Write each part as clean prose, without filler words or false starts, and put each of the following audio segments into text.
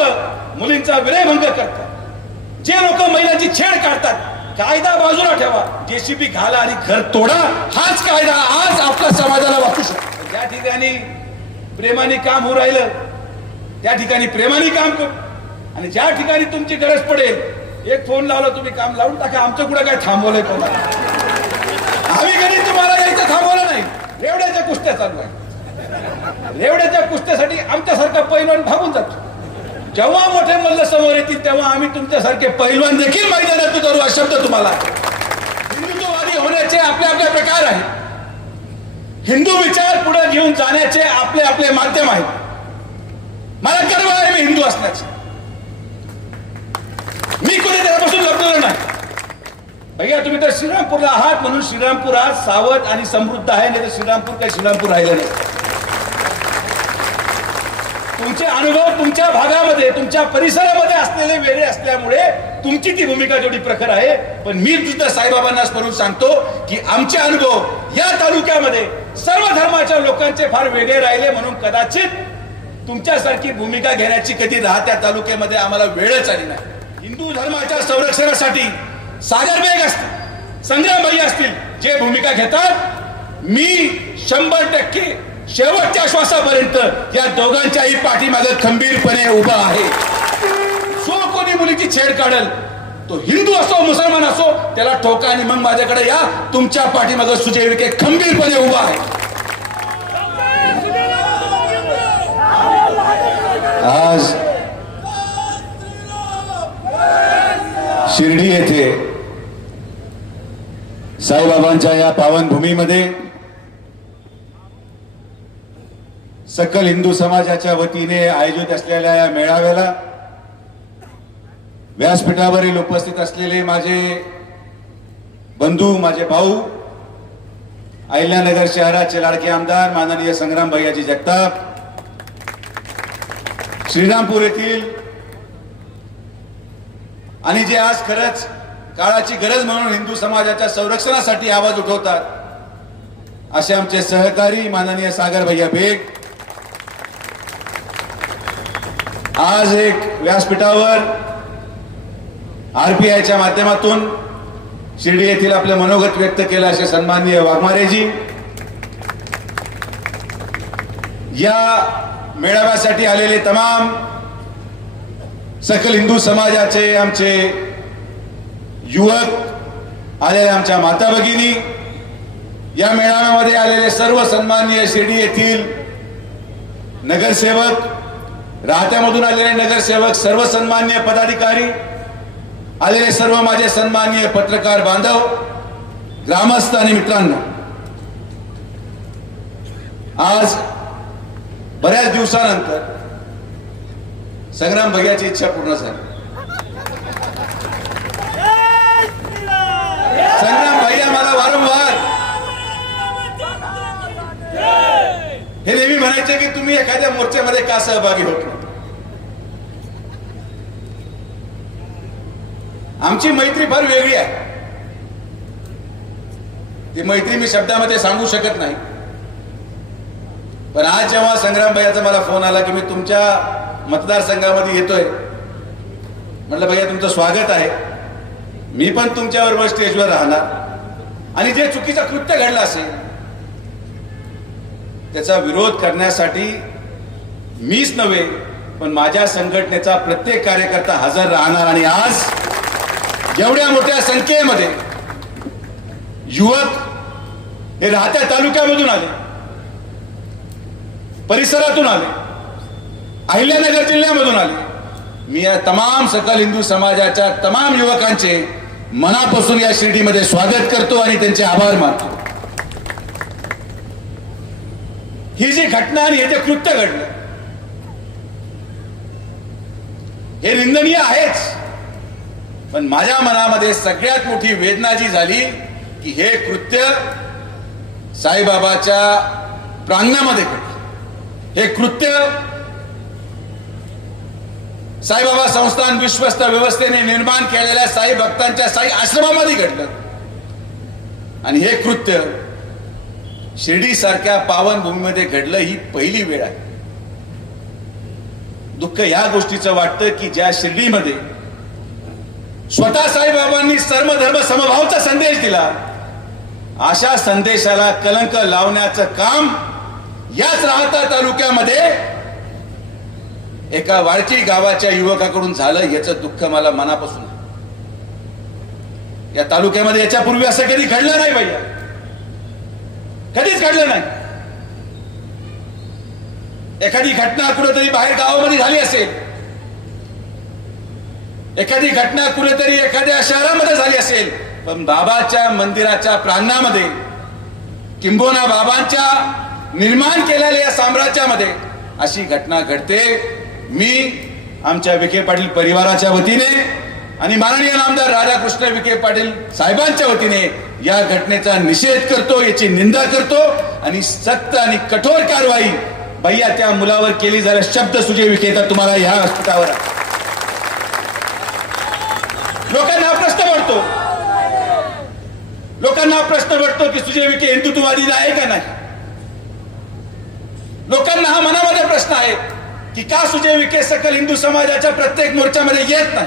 लोक मुलींचा विनयभंग करतात, जे लोक महिलांची छेड काढतात, कायदा बाजूला ठेवा, जेसीबी घाला आणि घर तोडा, हाच कायदा आज आपल्या समाजाला वापरू शकतो. ज्या ठिकाणी प्रेमाने काम होऊ राहिलं त्या ठिकाणी प्रेमाने काम करू, आणि ज्या ठिकाणी तुमची गरज पडेल एक फोन लावला तुम्ही काम लावून टाका. आमचं कुठं काय थांबवलंय कोणाला? आम्ही कधी तुम्हाला यायचं थांबवलं नाही. रेवड्याच्या कुस्त्या चालू आहे, रेवड्याच्या कुस्त्यासाठी आमच्यासारखा पैलवान भागून जातो. जेव्हा मोठे मल्ल समोर येतील तेव्हा आम्ही तुमच्यासारखे पैलवान देखील मैदानात उतरू. हा शब्द तुम्हाला. हिंदुत्ववादी होण्याचे आपले आपले प्रकार आहेत, हिंदू विचार पुढे घेऊन जाण्याचे आपले आपले माध्यम आहेत. मला गर्व आहे मी हिंदू असण्याचा. मी कोणी त्यापासून लपलेलो नाही. भैया तुम्ही तर श्रीरामपूरला आहात म्हणून श्रीरामपूर आज सावध आणि समृद्ध आहे, नाही तर श्रीरामपूर काही श्रीरामपूर राहिलं नाही. तुमचे अनुभव तुमच्या भागामध्ये तुमच्या परिसरामध्ये असलेले वेगळे असल्यामुळे तुमची ती भूमिका जेवढी प्रखर आहे. पण मी सुद्धा साईबाबांना स्मरून सांगतो की आमचे अनुभव या तालुक्यामध्ये सर्व धर्माच्या लोकांचे फार वेगळे राहिले, म्हणून कदाचित तुमच्यासारखी भूमिका घेण्याची कधी राहत्या तालुक्यामध्ये आम्हाला वेळच आली नाही. हिंदू धर्माच्या संरक्षणासाठी सागर बेग असतील, संग्राम भाई असतील, जे भूमिका घेतात, मी 100% शेवटच्या श्वासापर्यंत या दोघांच्याही पाठीमागे खंबीरपणे उभा आहे. जो कोणी मुलीची छेड काढल तो हिंदू असो मुसलमान असो त्याला ठोका आणि मग माझ्याकडे या. तुमच्या पाठीमागे सुजय विखे खंबीरपणे उभा आहे. आज शिर्डी येथे साईबाबांच्या या पावन भूमीमध्ये सकल हिंदू समाजाच्या वतीने आयोजित असलेल्या या मेळाव्याला व्यासपीठावरील उपस्थित असलेले माझे बंधू, माझे भाऊ, अहिल्यानगर शहराचे लाडके आमदार माननीय संग्राम भैयाजी जगताप, श्रीरामपूर येथील आणि जे आज खरंच काळाची गरज म्हणून हिंदू समाजाच्या संरक्षणासाठी आवाज उठवतात असे आमचे सहकारी माननीय सागर भैया बेग, आज एक व्यासपीठावर आरपीआयच्या माध्यमातून शिर्डी येथील आपले मनोगत व्यक्त केले असे सन्माननीय वाघमारेजी, या मेळाव्यासाठी आलेले तमाम सकल हिंदू समाजाचे आमचे युवक, आलेले आमच्या माता भगिनी, या मेळाव्यामध्ये आलेले सर्व सन्माननीय शिर्डी येथील नगरसेवक, राहत्यामधून आलेले नगरसेवक, सर्व सन्माननीय पदाधिकारी, आलेले सर्व माझे सन्माननीय पत्रकार बांधव, ग्रामस्थ आणि मित्रांनो, आज बऱ्याच दिवसानंतर संग्राम भैयाची इच्छा पूर्ण झाली. संग्राम भैया मला वारंवार हे नेहमी म्हणायचे की तुम्ही एखाद्या मोर्चामध्ये का सहभागी होत नाही. आमची मैत्री फार वेगळी आहे. ती मैत्री मी शब्दामध्ये सांगू शकत नाही. पण आज जेव्हा संग्राम भैयाचा मला फोन आला की मी तुमच्या मतदारसंघामध्ये येतोय, म्हटलं भैया तुमचं स्वागत आहे, मी पण तुमच्याबरोबर स्टेजवर राहणार आणि जे चुकीचं कृत्य घडलं असेल त्याचा विरोध करण्यासाठी मीच नव्हे पण माझ्या संघटनेचा प्रत्येक कार्यकर्ता हजर राहणार. आणि आज एवढ्या मोठ्या संख्येमध्ये युवक हे राहत्या तालुक्यामधून आले, परिसरातून आले, अहिल्यानगर जिल्ह्यामधून आले. मी या तमाम सकल हिंदू समाजाच्या तमाम युवकांचे मनापासून या शिर्डीमध्ये स्वागत करतो आणि त्यांचे आभार मानतो. ही जी घटना आणि हे जे कृत्य घडलं हे निंदनीय आहेच, पण माझ्या मनामध्ये सगळ्यात मोठी वेदना जी झाली की हे कृत्य साईबाबाच्या प्रांगणामध्ये घडलं. हे कृत्य साईबाबा संस्थान विश्वस्त व्यवस्थेने निर्माण केलेल्या साई भक्तांच्या साई आश्रमामध्ये घडलं. आणि हे कृत्य शिर्डी सारख्या पावन भूमीमध्ये घडलं ही पहिली वेळ आहे. दुःख ह्या गोष्टीचं वाटतं की ज्या शिर्डीमध्ये स्वतः साईबाबांनी सर्व धर्म समभावचा संदेश दिला, अशा संदेशाला कलंक लावण्याचं काम याच राहता तालुक्यामध्ये एका वाळकी गावाच्या युवकाकडून झालं, याचं दुःख मला मनापासून. या तालुक्यामध्ये याच्यापूर्वी असं कधी घडलं नाही भैया, कधीच घडलं नाही. एखादी घटना कुठेतरी बाहेर गावामध्ये झाली असेल, एखादी घटना कुठेतरी एखाद्या शहरामध्ये झाली असेल, पण बाबाच्या मंदिराच्या प्रांगणामध्ये किंबोना बाबांच्या निर्माण केलेल्या या साम्राज्यामध्ये अशी घटना घडते. मी आमच्या विखे पाटील परिवाराच्या वतीने आणि माननीय नामदार राधाकृष्ण विखे पाटील साहेबांच्या वतीने या घटनेचा निषेध करतो, याची निंदा करतो आणि सक्त आणि कठोर कारवाई भैया त्या मुलावर केली जाईल. शब्द सुजय विखेचा तुम्हाला ह्या व्यासपीठावर. लोकांना प्रश्न पडतो की सुजय विखे हिंदुत्ववादी आहे का नाही. लोकांना हा मनामध्ये प्रश्न आहे की का सुजय विखे सकल हिंदू समाजाच्या प्रत्येक मोर्चामध्ये येत नाही.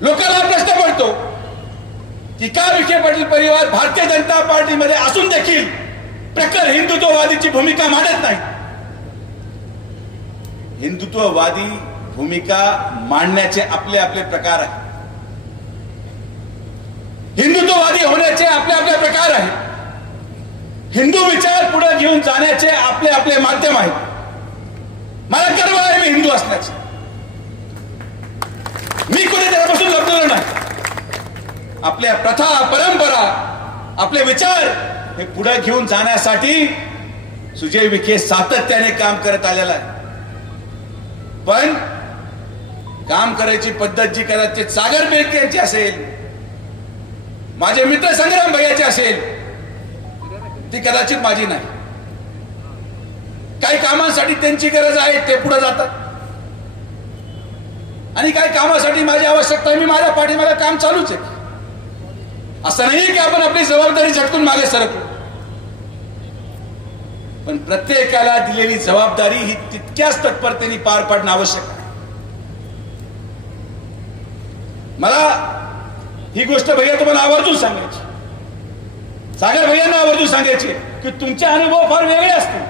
लोकांना प्रश्न पडतो की का विखे पाटील परिवार भारतीय जनता पार्टीमध्ये असून देखील प्रखर हिंदुत्ववादीची भूमिका मांडत नाही. हिंदुत्ववादी भूमिका मांडण्याचे आपले आपले प्रकार आहेत. हिंदुत्ववादी होण्याचे आपले आपले प्रकार आहेत. हिंदू विचार पुढे घेऊन जाण्याचे आपले आपले माध्यम आहेत. मला गर्व आहे मी हिंदू असण्याचे. मी कुठे त्यापासून लपलेलो नाही. आपल्या प्रथा परंपरा आपले विचार हे पुढे घेऊन जाण्यासाठी सुजय विखे सातत्याने काम करत आलेला आहे. पण काम करायची पद्धत जी करत ते सागर बेग यांची असेल, माझे मित्र संग्राम भैयाचे असेल, ती कदाचित माझी नाही. काही कामांसाठी त्यांची गरज आहे ते पुढे जातात आणि काही कामासाठी माझी आवश्यकता आहे, मी माझ्या पाठीमागे काम चालूच आहे. असं नाही की आपण आपली जबाबदारी झटकून मागे सरकलो, पण प्रत्येकाला दिलेली जबाबदारी ही तितक्याच तत्परतेने पार पाडणं आवश्यक आहे. मला ही गोष्ट भैया तुम्हाला आवर्जून सांगायची, सागर भैयांना आवर्जून सांगायची की तुमचे अनुभव फार वेगळे असतील.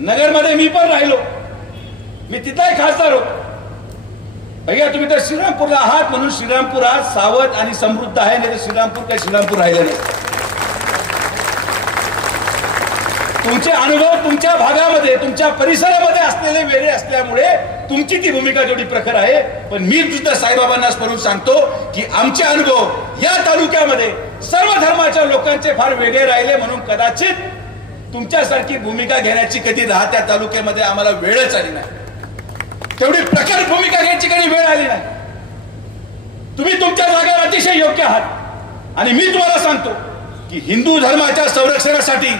नगरमध्ये मी पण राहिलो, मी तिथलाही खासदार होतो. भैया तुम्ही तर श्रीरामपूरला आहात म्हणून श्रीरामपूर आज सावध आणि समृद्ध आहे, नाही तर श्रीरामपूर काही श्रीरामपूर राहिले नाही. तुमचे अनुभव तुमच्या भागामध्ये तुमच्या परिसरामध्ये असलेले वेगळे असल्यामुळे तुमची ती भूमिका जेवढी प्रखर आहे. पण मी सुद्धा साईबाबांना स्मरून सांगतो की आमचे अनुभव या तालुक्यामध्ये सर्व धर्माच्या लोकांचे फार वेगळे राहिले, म्हणून कदाचित तुमच्यासारखी भूमिका घेण्याची कधी राहत्या तालुक्यामध्ये आम्हाला वेळच आली नाही. तेवढी प्रखर भूमिका घ्यायची कधी वेळ आली नाही. तुम्ही तुमच्या जागेवर अतिशय योग्य आहात आणि मी तुम्हाला सांगतो की हिंदू धर्माच्या संरक्षणासाठी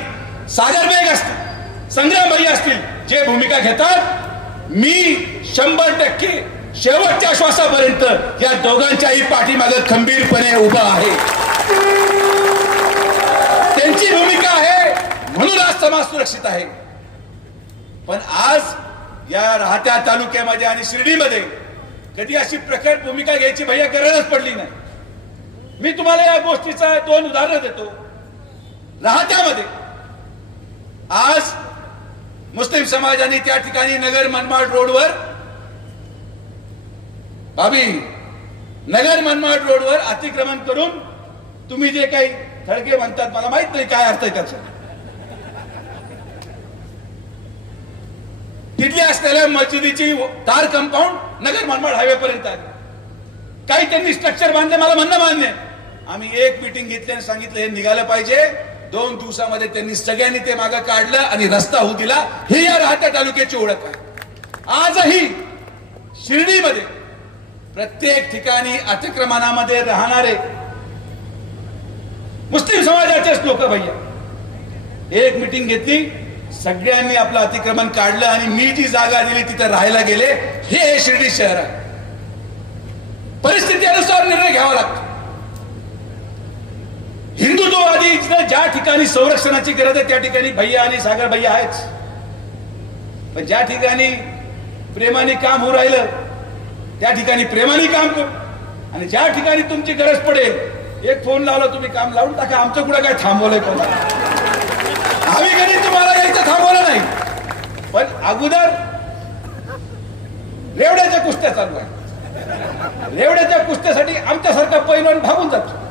सागर बेग असतील, संग्राम भैया असतील, जे भूमिका घेतात, मी 100% शेवटच्या श्वासापर्यंत या दोघांच्याही पाठीमागे खंबीरपणे उभा आहे. त्यांची भूमिका आहे म्हणून आज समाज सुरक्षित आहे. पण आज या राहत्या तालुक्यामध्ये आणि शिर्डीमध्ये कधी अशी प्रखर भूमिका घ्यायची भैया गरजच पडली नाही. मी तुम्हाला या गोष्टीचा 2 उदाहरणं देतो. राहत्यामध्ये आज मुस्लिम समाजाने त्या ठिकाणी नगर मनमाड रोडवर नगर मनमाड रोडवर अतिक्रमण करून तुम्ही जे काही थडके म्हणतात, मला माहित नाही काय अर्थ आहे त्याचा, तिथली असलेल्या मस्जिदीची तार कंपाऊंड नगर मनमाड हायवे पर्यंत आहे. काही त्यांनी स्ट्रक्चर बांधले, मला म्हणणं मान्य. आम्ही एक मीटिंग घेतली आणि सांगितलं हे निघालं पाहिजे. 2 दिवसामध्ये त्यांनी सगळ्यांनी ते मागं काढलं आणि रस्ता होऊ दिला. ही या राहत्या तालुक्याची ओळख आहे. आजही शिर्डीमध्ये प्रत्येक ठिकाणी अतिक्रमणामध्ये राहणारे मुस्लिम समाजाचेच लोक भैया एक मीटिंग घेतली, सगळ्यांनी आपलं अतिक्रमण काढलं आणि मी जी जागा दिली तिथे राहायला गेले. हे शिर्डी शहर आहे. परिस्थिती अनुसार निर्णय घ्यावा लागतो. हिंदुत्ववादी ज्या ठिकाणी संरक्षणाची गरज आहे त्या ठिकाणी भैया आणि सागर भैया आहेच, पण ज्या ठिकाणी प्रेमाने काम होऊ राहिलं त्या ठिकाणी प्रेमाने काम करू, आणि ज्या ठिकाणी तुमची गरज पडेल एक फोन लावला तुम्ही काम लावून टाका. आमचं कुठं काय थांबवलंय कोणाला? आम्ही कधी तुम्हाला यायचं थांबवलं नाही, पण अगोदर रेवड्याच्या कुस्त्या चालू आहे. रेवड्याच्या कुस्त्यासाठी आमच्यासारखा पैलवान भागून जातो.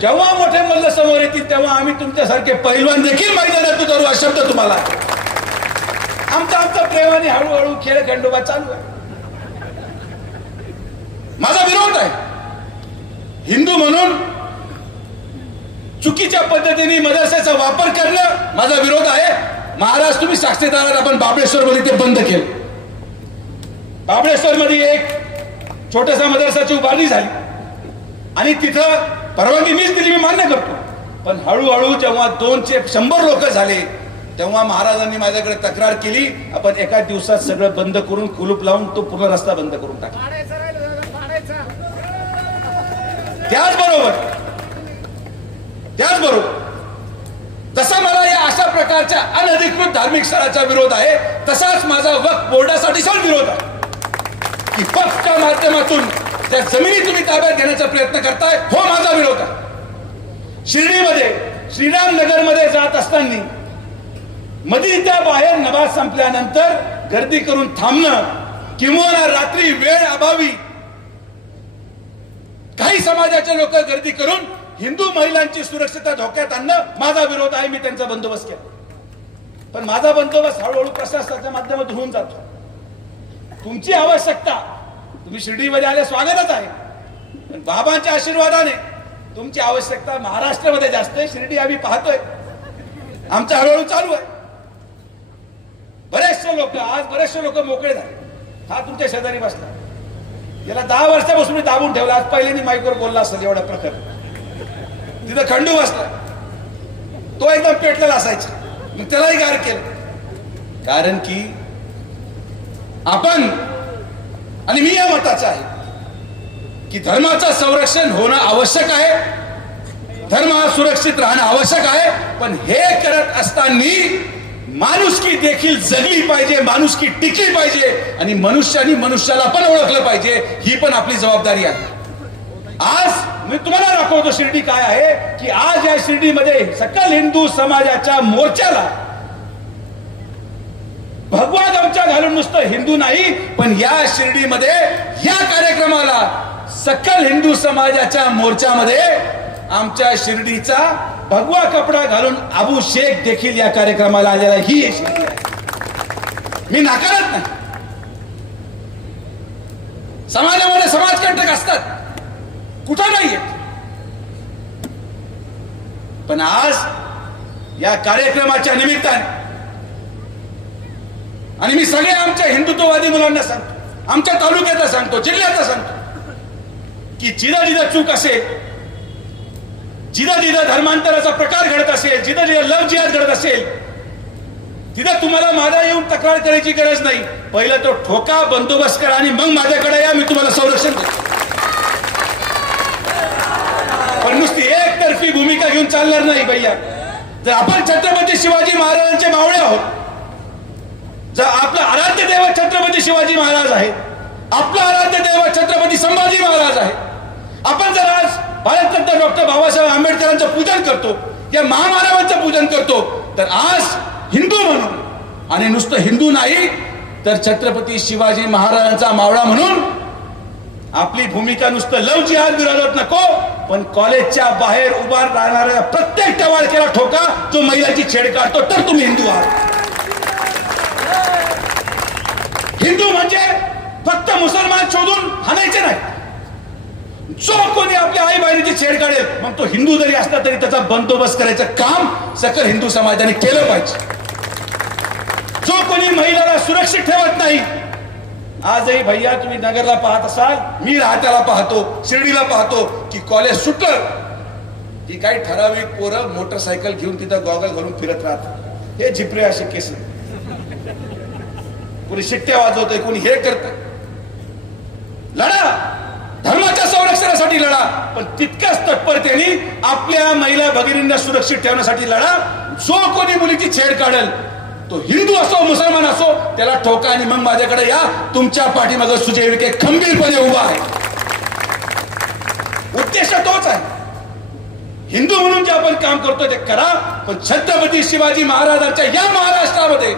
जेव्हा मोठे मल्ल समोर येतील तेव्हा आम्ही तुमच्यासारखे पैलवान देखील मैदानात उतरू, हा शब्द तुम्हाला. आमचा प्रेमाने हळूहळू खेळ खंडोबा चालू आहे. माझा विरोध आहे हिंदू म्हणून चुकीच्या पद्धतीने मदरसाचा वापर करणं माझा विरोध आहे. महाराज तुम्ही साक्षीदार, आपण बाबळेश्वर मध्ये ते बंद केलं. बाबळेश्वर मध्ये एक छोटासा मदरसाची उभारणी झाली आणि तिथं परवानगी मीच दिली, मी मान्य करतो. पण हळूहळू जेव्हा 200 लोक झाले तेव्हा महाराजांनी माझ्याकडे तक्रार केली, आपण एका दिवसात सगळं बंद करून कुलूप लावून तो पूर्ण रस्ता बंद करून टाकला. त्याचबरोबर जसा मला या अशा प्रकारच्या अनधिकृत धार्मिक स्थळाचा विरोध आहे, तसाच माझा वक्फ बोर्डासाठी पण विरोध आहे की वक्फच्या माध्यमातून त्या जमिनी तुम्ही ताब्यात घेण्याचा प्रयत्न करताय. हो, माझा विरोध आहे. शिर्डीमध्ये श्रीराम नगर मध्ये जात असताना मदीच्या बाहेर नमाज संपल्यानंतर गर्दी करून थांबणं किंवा रात्री वेळ अभावी काही समाजाचे लोक गर्दी करून हिंदू महिलांची सुरक्षितता धोक्यात आणणं माझा विरोध आहे. मी त्यांचा बंदोबस्त केला, पण माझा बंदोबस्त हळूहळू प्रशासनाच्या माध्यमातून होऊन जातो. तुमची आवश्यकता, तुम्ही शिर्डीमध्ये आले स्वागतच आहे, पण बाबांच्या आशीर्वादाने तुमची आवश्यकता महाराष्ट्रामध्ये जास्त आहे. शिर्डी आम्ही पाहतोय, आमचं हळूहळू चालू आहे. बरेचसे लोक मोकळे झाले. हा तुमच्या शेजारी बसला, याला 10 वर्षापासून मी दाबून ठेवला. आज पहिल्यांदा माईकवर बोलला असेल एवढा प्रकार. तिथं खंडू बसला, तो एकदम पेटलेला असायचा, मग त्यालाही गार केलं. कारण की आपण आणि मी या मताचा आहे की धर्माचं संरक्षण होणं आवश्यक आहे, धर्म हा सुरक्षित राहणं आवश्यक आहे. पण हे करत असताना माणुसकी देखील जगली पाहिजे, माणुसकी टिकली पाहिजे आणि मनुष्याने मनुष्याला पण ओळखलं पाहिजे. ही पण आपली जबाबदारी आहे. आज मी तुम्हाला दाखवतो शिर्डी काय आहे की आज या शिर्डीमध्ये सकल हिंदू समाजाच्या मोर्चाला भगवा गमछा घालून नुसतं हिंदू नाही, पण या शिर्डीमध्ये या कार्यक्रमाला सकल हिंदू समाजाच्या मोर्चामध्ये आमच्या शिर्डीचा भगवा कपडा घालून अबू शेख देखील या कार्यक्रमाला आलेला. ही शिर्डी आहे, मी नाकारत नाही. समाजामध्ये समाजकंटक असतात, कुठं नाहीये, पण आज या कार्यक्रमाच्या निमित्ताने आणि मी सगळ्या आमच्या हिंदुत्ववादी मुलांना सांगतो, आमच्या तालुक्याचा सांगतो, जिल्ह्याचा सांगतो की जिथं जिथं चूक असेल, जिथं जिथं धर्मांतराचा प्रकार घडत असेल, जिथं जिथं लव जिहाद घडत असेल, तिथं तुम्हाला माझा येऊन तक्रार करायची गरज नाही. पहिलं तो ठोका, बंदोबस्त करा आणि मग माझ्याकडे या, मी तुम्हाला संरक्षण देतो. पण नुसती एकतर्फी भूमिका घेऊन चालणार नाही भैया. जर आपण छत्रपती शिवाजी महाराजांचे मावळे आहोत, जर आपलं आराध्य दैवत छत्रपती शिवाजी महाराज आहे, आपलं आराध्य दैवत छत्रपती संभाजी महाराज आहे, आपण जर आज भारतरत्न डॉक्टर बाबासाहेब आंबेडकरांचं पूजन करतो, या महामानवांचं पूजन करतो, तर आज हिंदू म्हणून आणि नुसतं हिंदू नाही तर छत्रपती शिवाजी महाराजांचा मावळा म्हणून आपली भूमिका नुसतं लव जिहाद विरोधात नको, पण कॉलेजच्या बाहेर उभा राहणाऱ्या प्रत्येक टवाळक्याला ठोका जो महिलाची छेड काढतो, तर तुम्ही हिंदू आहात. हिंदू म्हणजे फक्त मुसलमान शोधून हाणायचे नाही. जो कोणी आपल्या आई बहिणीची छेड काढेल, मग तो हिंदू जरी असला तरी त्याचा बंदोबस्त करायचं काम सकल हिंदू समाजाने केलं पाहिजे. जो कोणी महिलाला सुरक्षित ठेवत नाही, आजही भैया तुम्ही नगरला पाहत असाल, मी राहत्याला पाहतो, शिर्डीला पाहतो की कॉलेज सुटलं की काही ठराविक पोरं मोटरसायकल घेऊन तिथं गॉगल घालून फिरत राहतात. हे झिपरे असे केस, कोणी शिट्ट्या वाजवतंय, कोणी हे करतंय. लढा, धर्माच्या संरक्षणासाठी लढा, पण तितक्याच तत्परतेने आपल्या महिला भगिनींना सुरक्षित ठेवण्यासाठी लढा. जो कोणी मुलीची छेड काढेल तो हिंदू असो मुसलमान असो त्याला ठोका आणि मग माझ्याकडे या. तुमच्या पाठीमागे सुजय विखे खंबीरपणे उभा आहे. उद्देश तोच आहे. हिंदू म्हणून जे आपण काम करतो ते करा, पण छत्रपती शिवाजी महाराजांच्या या महाराष्ट्रामध्ये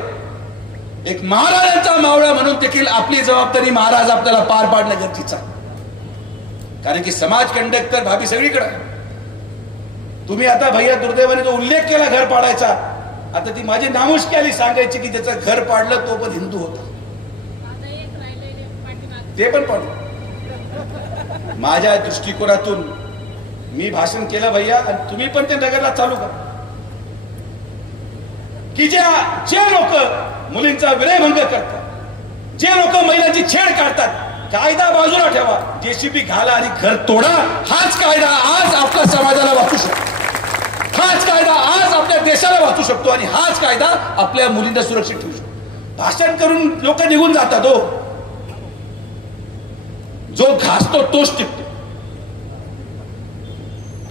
एक महाराजांचा मावळा म्हणून देखील आपली जबाबदारी महाराज आपल्याला पार पाडणं गरजेचं आहे. कारण की समाज कंडक्टर भाभी सगळीकडे आहे. तुम्ही आता भैया दुर्दैवाने जो उल्लेख केला घर पाडायचा, आता ती माझी नामुष्की आली सांगायची की त्याचं घर पाडलं तो पण हिंदू होता. ते पण पाडलं. माझ्या दृष्टिकोनातून मी भाषण केलं भैया, आणि तुम्ही पण ते नगरला चालू करा की जे लोक मुलींचा विनयभंग करतात, जे लोक महिलांची छेड काढतात, कायदा बाजूला ठेवा, जेसीबी घाला आणि घर तोडा. हाच कायदा आज आपल्या समाजाला वाचू शकतो. हाच कायदा आज आपल्या देशाला वाचू शकतो आणि हाच कायदा आपल्या मुलींना सुरक्षित ठेवू शकतो. भाषण करून लोक निघून जातात. हो, जो घासतो तोच टिकतो.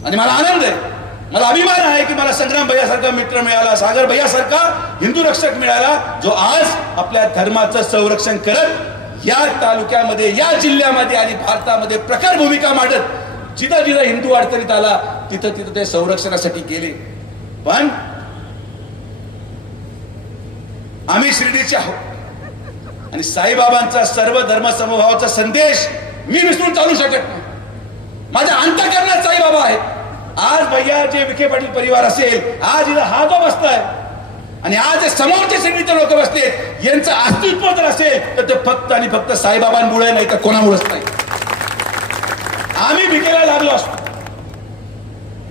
आणि मला आनंद आहे, मला अभिमान आहे की मला संग्राम भैयासारखा मित्र मिळाला, सागर भैयासारखा हिंदू रक्षक मिळाला, जो आज आपल्या धर्माचं संरक्षण करत या तालुक्यामध्ये, या जिल्ह्यामध्ये आणि भारतामध्ये प्रखर भूमिका मांडत जिथं जिथं हिंदू अडचणीत आला तिथं तिथं ते संरक्षणासाठी गेले. पण आम्ही शिर्डीचे आहोत आणि साईबाबांचा सर्व धर्म समभावाचा संदेश मी विसरून चालू शकत नाही. माझ्या अंतःकरणात साईबाबा आहेत. आज भैया जे विखे पाटील परिवार असेल, आज इथं हा जो बसताय आणि आज समोरचे शिर्डीचे लोक बसले, यांचं अस्तित्व जर असेल तर ते फक्त आणि फक्त साईबाबांमुळे नाही तर कोणामुळेच नाही. आम्ही भिकेला लागलो असतो,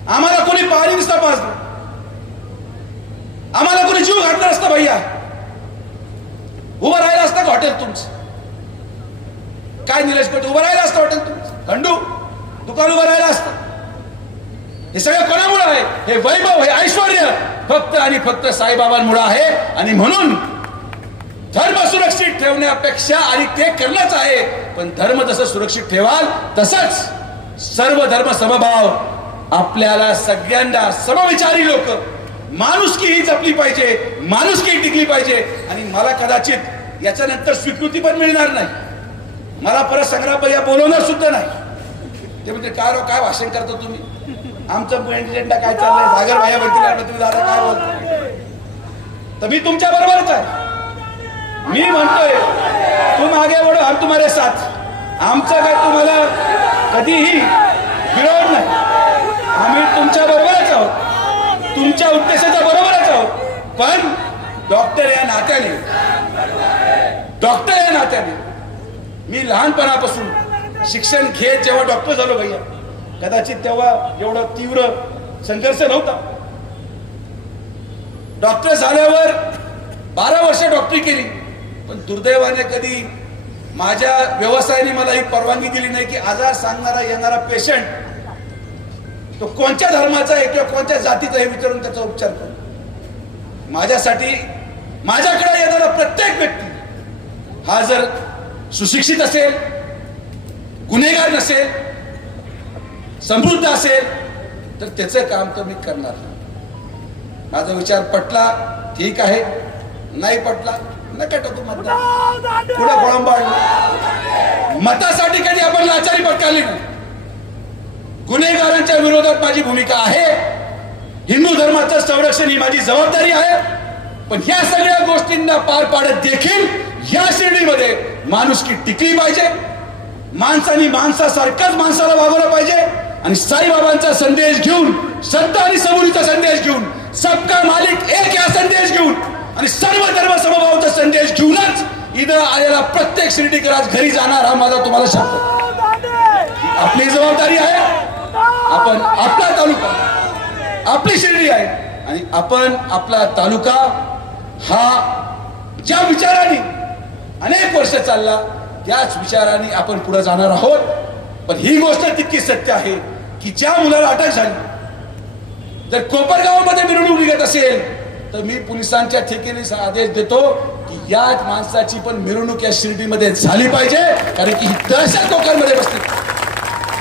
आम्हाला कोणी पाणी नसता पाजलं, आम्हाला कोणी जीव घातला असता भैया, उभं राहिलं असतं का हॉटेल तुमचं? काय निलेश पेठ उभं राहिलं असतं हॉटेल तुमचं? खंडू दुकान उभं राहिलं असतं. हे सगळं कोणामुळे आहे? हे वैभव, हे ऐश्वर्य फक्त आणि फक्त साईबाबांमुळे आहे. आणि म्हणून धर्म सुरक्षित ठेवण्यापेक्षा, आणि ते करणंच आहे, पण धर्म जसं सुरक्षित ठेवाल तसंच सर्व धर्म समभाव आपल्याला सगळ्यांना समविचारी लोक, माणुसकी ही जपली पाहिजे, माणुसकी टिकली पाहिजे. आणि मला कदाचित याच्यानंतर स्वीकृती पण मिळणार नाही. मला परत संग्राम भैया बोलवणार सुद्धा नाही. ते म्हणजे काय भाषण करता तुम्ही, आमचं एजेंडा काय चाललंय, सागर भैया म्हणतील तुम्ही दादा काय बोलताय. तर मी तुमच्या बरोबरच आहे. मी म्हणतोय तुम आगे बढो, हम तुम्हारे साथ. आमचं काय तुम्हाला कधीही विरोध नाही. आम्ही तुमच्या बरोबरच आहोत, तुमच्या उद्देशाच्या बरोबरच आहोत. पण डॉक्टर या नात्याने मी लहानपणापासून शिक्षण घेत जेव्हा डॉक्टर झालो भैया, कदाचित तेव्हा एवढा तीव्र संघर्ष नव्हता. डॉक्टर झाल्यावर 12 वर्ष डॉक्टरी केली, पण दुर्दैवाने कधी माझ्या व्यवसायाने मला ही परवानगी दिली नाही की आजार सांगणारा येणारा पेशंट तो कोणत्या धर्माचा आहे किंवा कोणत्या जातीचा आहे विचारून त्याचा उपचार करू. माझ्यासाठी माझ्याकडे येणारा प्रत्येक व्यक्ती हा जर सुशिक्षित असेल, गुन्हेगार नसेल, समृद्ध असेल, तर त्याचं काम तर मी करणार. माझा विचार पटला ठीक आहे, नाही पटला नका टाकू मतदान. पुढे खोळंबाळ मतासाठी कधी आपण लाचारी पत्करली नाही. गुन्हेगारांच्या विरोधात माझी भूमिका आहे. हिंदू धर्माचं संरक्षण ही माझी जबाबदारी आहे. पण ह्या सगळ्या गोष्टींना पार पाडत देखील या शिर्डीमध्ये माणुसकी टिकली पाहिजे. माणसाने माणसासारखंच माणसाला वागवलं पाहिजे. आणि साईबाबांचा संदेश घेऊन, सत्ता आणि सबुरीचा संदेश घेऊन, सबका मालिक एक या संदेश घेऊन आणि सर्व धर्म समभावाचा संदेश घेऊनच इथं आलेला प्रत्येक शिर्डीकर आज घरी जाणार, हा माझा तुम्हाला शब्द. आपली जबाबदारी आहे. आपण आपला तालुका, आपली शिर्डी आहे आणि आपण आपला तालुका हा ज्या विचाराने अनेक वर्ष चालला त्याच विचाराने आपण पुढे जाणार आहोत. पण ही गोष्ट तितकी सत्य आहे की ज्या मुलाला अटक झाली, जर कोपरगावमध्ये मिरवणूक निघत असेल तर मी पोलिसांच्या ठेकेने आदेश देतो की या माणसाची पण मिरवणूक या शिर्डीमध्ये झाली पाहिजे. कारण की ही दहशत लोकांमध्ये बसते,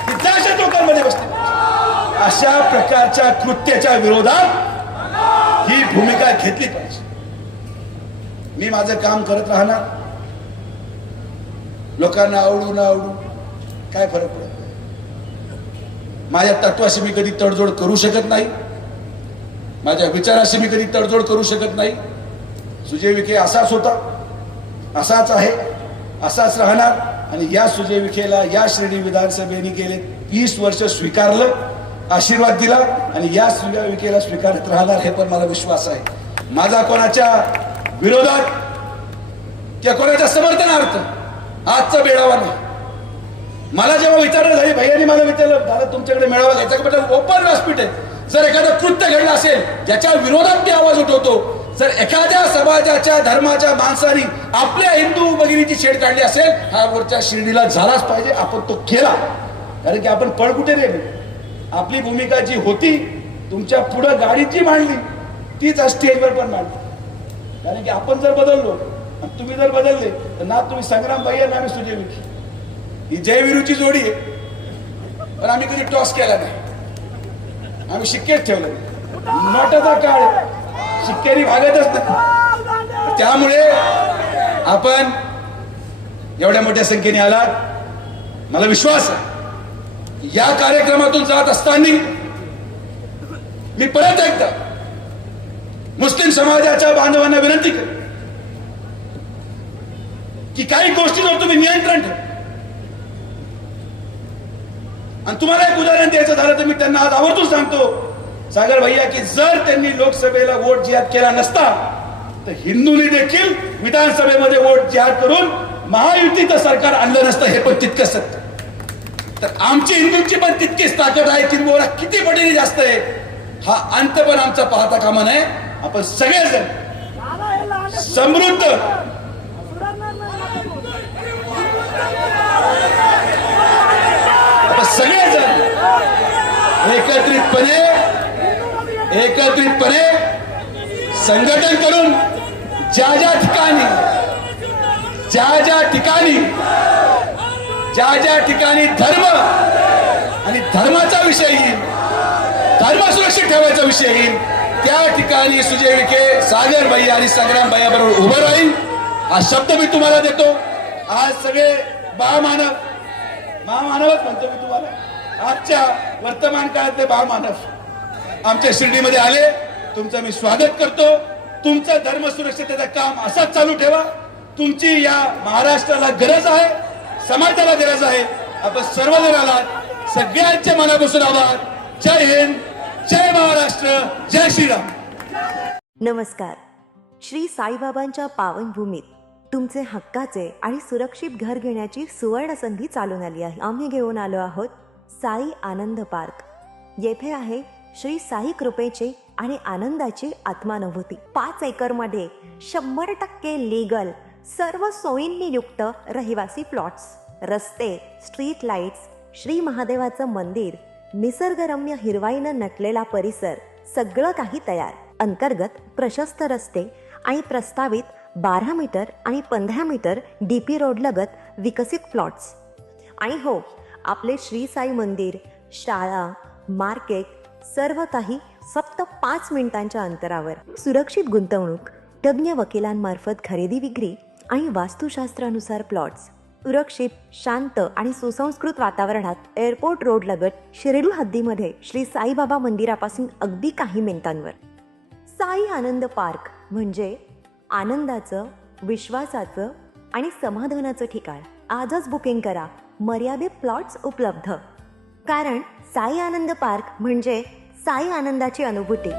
ही दहशत लोकांमध्ये बसते. अशा प्रकारच्या कृत्याच्या विरोधात ही भूमिका घेतली पाहिजे. मी माझं काम करत राहणार. लोकांना आवडू ना आवडू काय फरक पडत नाही. माझ्या तत्वाशी मी कधी तडजोड करू शकत नाही. माझ्या विचाराशी मी कधी तडजोड करू शकत नाही. सुजय विखे असाच होता, असाच आहे, असाच राहणार. आणि या सुजय विखेला या शिर्डी विधानसभेने गेले 30 वर्ष स्वीकारलं, आशीर्वाद दिला आणि या सुजय विखेला स्वीकारत राहणार, हे पण मला विश्वास आहे. माझा कोणाच्या विरोधात किंवा कोणाच्या समर्थनार्थ आजचा मेळावा नाही. मला जेव्हा विचारणा झाली, भैयानी मला विचारलं, दादा तुमच्याकडे मेळावा घ्यायचा का? म्हटलं ओपन व्यासपीठ आहे. जर एखादं कृत्य घडलं असेल ज्याच्या विरोधात मी आवाज उठवतो, जर एखाद्या समाजाच्या धर्माच्या माणसाने आपल्या हिंदू भगिनीची छेड काढली असेल, हा वरच्या शिर्डीला झालाच पाहिजे. आपण तो केला, कारण की आपण पळ कुठे नेले. आपली भूमिका जी होती तुमच्या पुढे गाडीत जी मांडली तीच आज स्टेजवर पण मांडली. कारण की आपण जर बदललो आणि तुम्ही जर बदलले तर ना तुम्ही संग्राम भैया ना आम्ही सुजय विखे. ही जयवीरूची जोडी आहे, पण आम्ही कधी टॉस केला नाही. आम्ही शिक्केच ठेवले. नोटाचा काळ शिक्केरी भागतच नाही. त्यामुळे आपण एवढ्या मोठ्या संख्येने आलात. मला विश्वास आहे या कार्यक्रमातून जात असताना मी परत एकदा मुस्लिम समाजाच्या बांधवांना विनंती करतो की काही गोष्टींवर तुम्ही नियंत्रण ठेवा. आणि तुम्हाला एक उदाहरण द्यायचं झालं तर मी त्यांना आज आवर्जून सांगतो, सागर भैया, की जर त्यांनी लोकसभेला वोट जिहाद केला नसता तर हिंदूंनी देखील विधानसभेमध्ये वोट जिहाद करून महायुतीचं सरकार आणलं नसतं. हे पण तितकंच सत्य. तर आमची हिंदूंची पण तितकीच ताकद आहे, किंवा किती पटीने जास्त आहे हा अंत पण आमचा पाहता कामा नये. आपण सगळेजण समृद्ध सगळेजण एकत्रितपणे संघटन करून ज्या ज्या ठिकाणी धर्म आणि धर्माचा विषय येईल, धर्म सुरक्षित ठेवायचा विषय येईल, त्या ठिकाणी सुजय विखे सागर भैया आणि संग्राम भैया बरोबर उभं राहील. हा शब्द मी तुम्हाला देतो. आज सगळे महामानवच म्हणतो मी तुम्हाला. आजच्या वर्तमान काळातले महामानव आमच्या शिर्डीमध्ये आले. तुमचं मी स्वागत करतो. तुमचं धर्म सुरक्षिततेचं काम असंच चालू ठेवा. तुमची या महाराष्ट्राला गरज आहे, समाजाला गरज आहे. आपण सर्वजण आलात, सगळ्यांचे मनापासून आभार. जय हिंद, जय महाराष्ट्र, जय श्रीराम. नमस्कार. श्री साईबाबांच्या पावनभूमीत तुमचे हक्काचे आणि सुरक्षित घर घेण्याची सुवर्ण संधी चालून आली आहे. आम्ही घेऊन आलो आहोत साई आनंद पार्क. येथे आहे श्री साई कृपेची आणि आनंदाची आत्मानुभूती. 5 एकरमध्ये 100% लीगल, सर्व सोयींनी युक्त रहिवासी प्लॉट्स, रस्ते, स्ट्रीट लाईट्स, श्री महादेवाचं मंदिर, निसर्गरम्य हिरवाईनं नटलेला परिसर, सगळं काही तयार. अंतर्गत प्रशस्त रस्ते आणि प्रस्तावित 12 मीटर आणि 15 मीटर DP रोड लगत विकसित प्लॉट्स. आणि हो, आपले श्री साई मंदिर, शाळा, मार्केट सर्व काही फक्त 5 मिनिटांच्या अंतरावर. सुरक्षित गुंतवणूक, तज्ज्ञ वकिलांमार्फत खरेदी विक्री आणि वास्तुशास्त्रानुसार प्लॉट्स. सुरक्षित, शांत आणि सुसंस्कृत वातावरणात एअरपोर्ट रोड लगत शिर्डी हद्दीमध्ये श्री साईबाबा मंदिरापासून अगदी काही मिनिटांवर. साई आनंद पार्क म्हणजे आनंदाचं, विश्वासाचं आणि समाधानाचं ठिकाण. आजच बुकिंग करा. मर्यादित प्लॉट्स उपलब्ध. कारण साई आनंद पार्क म्हणजे साई आनंदाची अनुभूती.